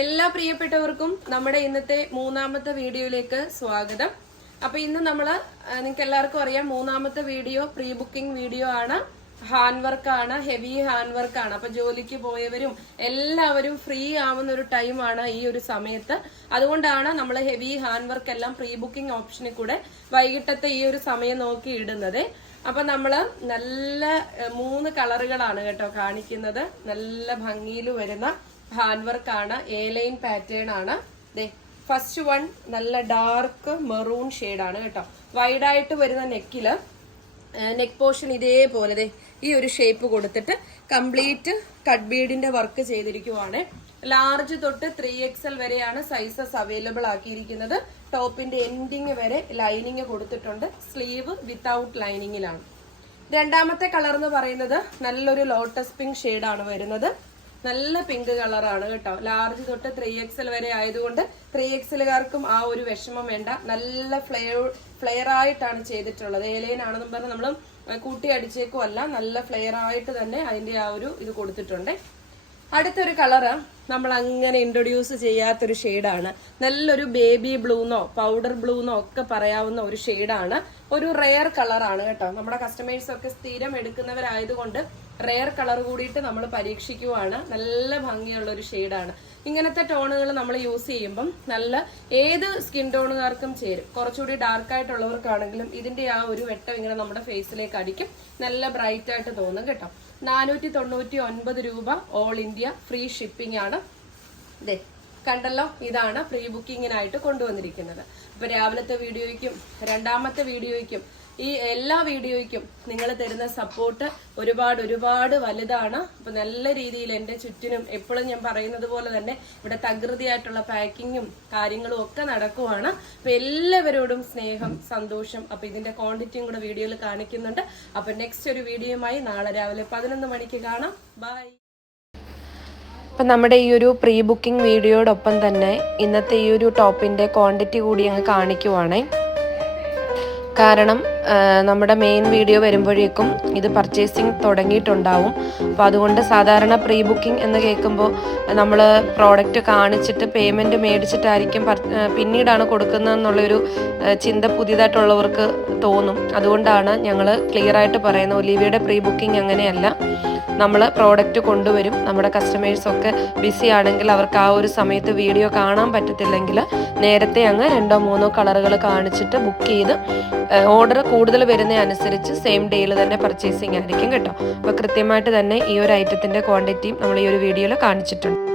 എല്ലാ പ്രിയപ്പെട്ടവർക്കും നമ്മുടെ ഇന്നത്തെ മൂന്നാമത്തെ വീഡിയോയിലേക്ക് സ്വാഗതം. അപ്പൊ ഇന്ന് നമ്മൾ നിങ്ങൾക്ക് എല്ലാവർക്കും അറിയാം മൂന്നാമത്തെ വീഡിയോ പ്രീ ബുക്കിംഗ് വീഡിയോ ആണ്. ഹാൻഡ് ആണ് ഹെവി ഹാൻഡ് ആണ്. അപ്പൊ ജോലിക്ക് പോയവരും എല്ലാവരും ഫ്രീ ആവുന്ന ഒരു ടൈമാണ് ഈ ഒരു സമയത്ത്. അതുകൊണ്ടാണ് നമ്മൾ ഹെവി ഹാൻഡ് വർക്ക് എല്ലാം പ്രീ ബുക്കിംഗ് ഓപ്ഷനിൽ കൂടെ വൈകിട്ടത്തെ ഈ ഒരു സമയം നോക്കി ഇടുന്നത്. അപ്പൊ നമ്മൾ നല്ല മൂന്ന് കളറുകളാണ് കേട്ടോ കാണിക്കുന്നത്. നല്ല ഭംഗിയിൽ വരുന്ന ഹാൻഡ് വർക്ക് ആണ്. എ ലൈൻ പാറ്റേൺ ആണ്. ദേ ഫസ്റ്റ് വൺ നല്ല ഡാർക്ക് മെറൂൺ ആണ് കേട്ടോ. വൈഡായിട്ട് വരുന്ന നെക്കിൽ നെക്ക് പോർഷൻ ഇതേപോലെ ദേ ഈ ഒരു ഷേപ്പ് കൊടുത്തിട്ട് കംപ്ലീറ്റ് കട്ട് ബീഡിന്റെ വർക്ക് ചെയ്തിരിക്കുവാണ്. ലാർജ് തൊട്ട് ത്രീ എക്സൽ വരെയാണ് സൈസസ് അവൈലബിൾ ആക്കിയിരിക്കുന്നത്. ടോപ്പിന്റെ എൻഡിങ് വരെ ലൈനിങ് കൊടുത്തിട്ടുണ്ട്. സ്ലീവ് വിത്തൗട്ട് ലൈനിങ്ങിലാണ് രണ്ടാമത്തെ കളർ എന്ന് പറയുന്നത് നല്ലൊരു ലോട്ടസ് പിങ്ക് ആണ് വരുന്നത്. നല്ല പിങ്ക് കളറാണ് കേട്ടോ. ലാർജ് തൊട്ട് ത്രീ എക്സൽ വരെ ആയതുകൊണ്ട് ത്രീ എക്സലുകാർക്കും ആ ഒരു വിഷമം വേണ്ട. നല്ല ഫ്ലെയർ ഫ്ലെയർ ആയിട്ടാണ് ചെയ്തിട്ടുള്ളത്. ഏലയിനാണെന്നും പറഞ്ഞ് നമ്മൾ കൂട്ടി അടിച്ചേക്കും അല്ല. നല്ല ഫ്ലെയർ ആയിട്ട് തന്നെ അതിന്റെ ആ ഒരു ഇത് കൊടുത്തിട്ടുണ്ട്. അടുത്തൊരു കളറ് നമ്മൾ അങ്ങനെ ഇൻട്രൊഡ്യൂസ് ചെയ്യാത്തൊരു ഷെയ്ഡാണ് നല്ലൊരു ബേബി ബ്ലൂന്നോ പൗഡർ ബ്ലൂന്നോ ഒക്കെ പറയാവുന്ന ഒരു ഷെയ്ഡാണ് ഒരു റെയർ കളറാണ് കേട്ടോ. നമ്മുടെ കസ്റ്റമേഴ്സ് ഒക്കെ സ്ഥിരം എടുക്കുന്നവരായതുകൊണ്ട് റെയർ കളർ കൂടിയിട്ട് നമ്മൾ പരീക്ഷിക്കുവാണ്. നല്ല ഭംഗിയുള്ള ഒരു ഷെയ്ഡാണ് ഇങ്ങനത്തെ ടോണുകൾ നമ്മൾ യൂസ് ചെയ്യുമ്പം നല്ല ഏത് സ്കിൻ ടോണുകാർക്കും ചേരും. കുറച്ചുകൂടി ഡാർക്ക് ആയിട്ടുള്ളവർക്കാണെങ്കിലും ഇതിന്റെ ആ ഒരു വെട്ടം ഇങ്ങനെ നമ്മുടെ ഫേസിലേക്ക് അടിക്കും. നല്ല ബ്രൈറ്റ് ആയിട്ട് തോന്നും കേട്ടോ. നാനൂറ്റി തൊണ്ണൂറ്റി ഒൻപത് രൂപ ഓൾ ഇന്ത്യ ഫ്രീ ഷിപ്പിംഗ് ആണ്. ദേ കണ്ടല്ലോ? ഇതാണ് പ്രീ ബുക്കിങ്ങിനായിട്ട് കൊണ്ടുവന്നിരിക്കുന്നത്. അപ്പൊ രാവിലത്തെ വീഡിയോയ്ക്കും രണ്ടാമത്തെ വീഡിയോയ്ക്കും ഈ എല്ലാ വീഡിയോയ്ക്കും നിങ്ങൾ തരുന്ന സപ്പോർട്ട് ഒരുപാട് ഒരുപാട് വലുതാണ്. അപ്പൊ നല്ല രീതിയിൽ എന്റെ ചുറ്റിനും എപ്പോഴും ഞാൻ പറയുന്നത് പോലെ തന്നെ ഇവിടെ തകൃതിയായിട്ടുള്ള പാക്കിങ്ങും കാര്യങ്ങളും ഒക്കെ നടക്കുവാണ്. അപ്പൊ എല്ലാവരോടും സ്നേഹം സന്തോഷം അപ്പൊ ഇതിന്റെ ക്വാണ്ടിറ്റിയും കൂടെ വീഡിയോയിൽ കാണിക്കുന്നുണ്ട്. അപ്പൊ നെക്സ്റ്റ് ഒരു വീഡിയോയുമായി നാളെ രാവിലെ പതിനൊന്ന് മണിക്ക് കാണാം. ബൈ അപ്പം നമ്മുടെ ഈ ഒരു പ്രീ ബുക്കിംഗ് വീഡിയോടൊപ്പം തന്നെ ഇന്നത്തെ ഈ ഒരു ടോപ്പിന്റെ ക്വാണ്ടിറ്റി കൂടി അങ്ങ് കാണിക്കുവാണേ. കാരണം നമ്മുടെ മെയിൻ വീഡിയോ വരുമ്പോഴേക്കും ഇത് പർച്ചേസിങ് തുടങ്ങിയിട്ടുണ്ടാവും. അപ്പോൾ അതുകൊണ്ട് സാധാരണ പ്രീ ബുക്കിംഗ് എന്ന് കേൾക്കുമ്പോൾ നമ്മൾ പ്രോഡക്റ്റ് കാണിച്ചിട്ട് പേയ്മെന്റ് മേടിച്ചിട്ടായിരിക്കും പിന്നീടാണ് കൊടുക്കുന്നതെന്നുള്ളൊരു ചിന്ത പുതിയതായിട്ടുള്ളവർക്ക് തോന്നും. അതുകൊണ്ടാണ് ഞങ്ങൾ ക്ലിയർ ആയിട്ട് പറയുന്നത് ഒലിവിയുടെ പ്രീ ബുക്കിംഗ് അങ്ങനെയല്ല. നമ്മൾ പ്രോഡക്റ്റ് കൊണ്ടുവരും. നമ്മുടെ കസ്റ്റമേഴ്സൊക്കെ ബിസി ആണെങ്കിൽ അവർക്ക് ആ ഒരു സമയത്ത് വീഡിയോ കാണാൻ പറ്റത്തില്ലെങ്കിൽ നേരത്തെ അങ്ങ് രണ്ടോ മൂന്നോ കളറുകൾ കാണിച്ചിട്ട് ബുക്ക് ചെയ്ത് ഓർഡർ കൂടുതൽ വരുന്ന അനുസരിച്ച് സെയിം ഡേയിൽ തന്നെ പർച്ചേസിങ് ആയിരിക്കും കേട്ടോ. അപ്പോൾ കൃത്യമായിട്ട് തന്നെ ഈ ഒരു ഐറ്റത്തിന്റെ ക്വാണ്ടിറ്റിയും നമ്മൾ ഈ ഒരു വീഡിയോയിൽ കാണിച്ചിട്ടുണ്ട്.